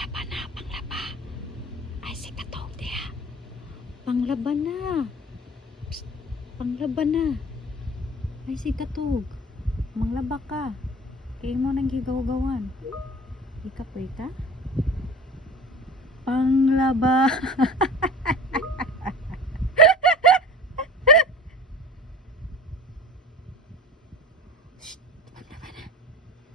Panglaba na, panglaba. Ay, si katog diha. Panglaba na. Psst, panglaba na. Ay, si katog. Manglaba ka. Kaya mo nang gigaw-gawan. Ikapoy ka? Panglaba.